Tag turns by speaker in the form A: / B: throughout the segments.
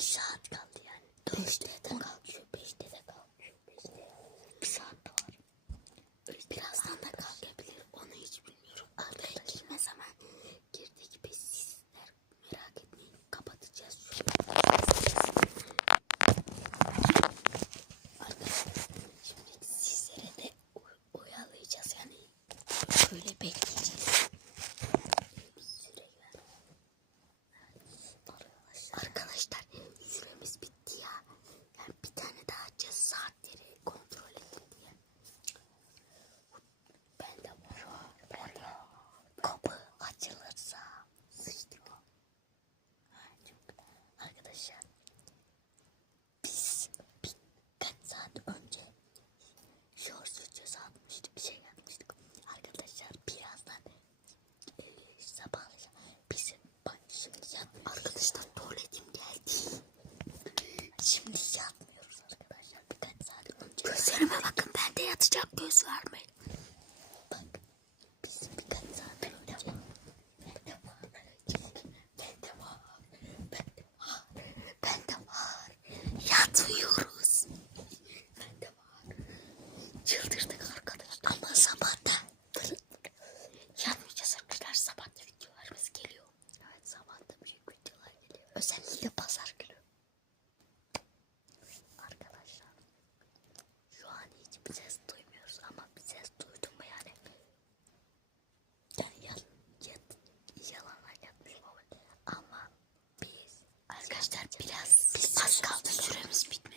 A: saat kaldı yani. Dönüşte. kalkmıyoruz arkadaşlar. Birkaç saat önce. Gözlerime bakın ben de yatacak göz vermeyin. Arkadaşlar biraz, az kaldı süremiz bitmedi.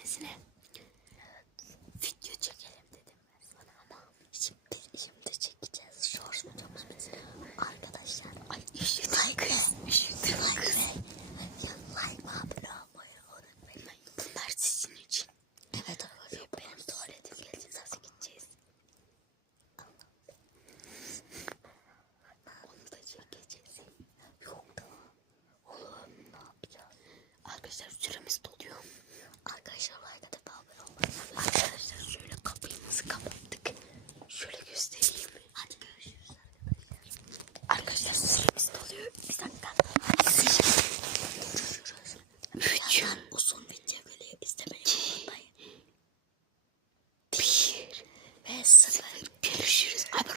A: süremiz doluyor. Arkadaşlar like atıp abone olmayı. Arkadaşlar şöyle kapıyımızı kapattık. Şöyle göstereyim. Hadi görüşürüz arkadaşlar. Arkadaşlar süremiz doluyor. Bir dakika. Görüşürüz. Birazdan uzun video böyle izlemeyi unutmayın.
B: Bir
A: ve sıfır.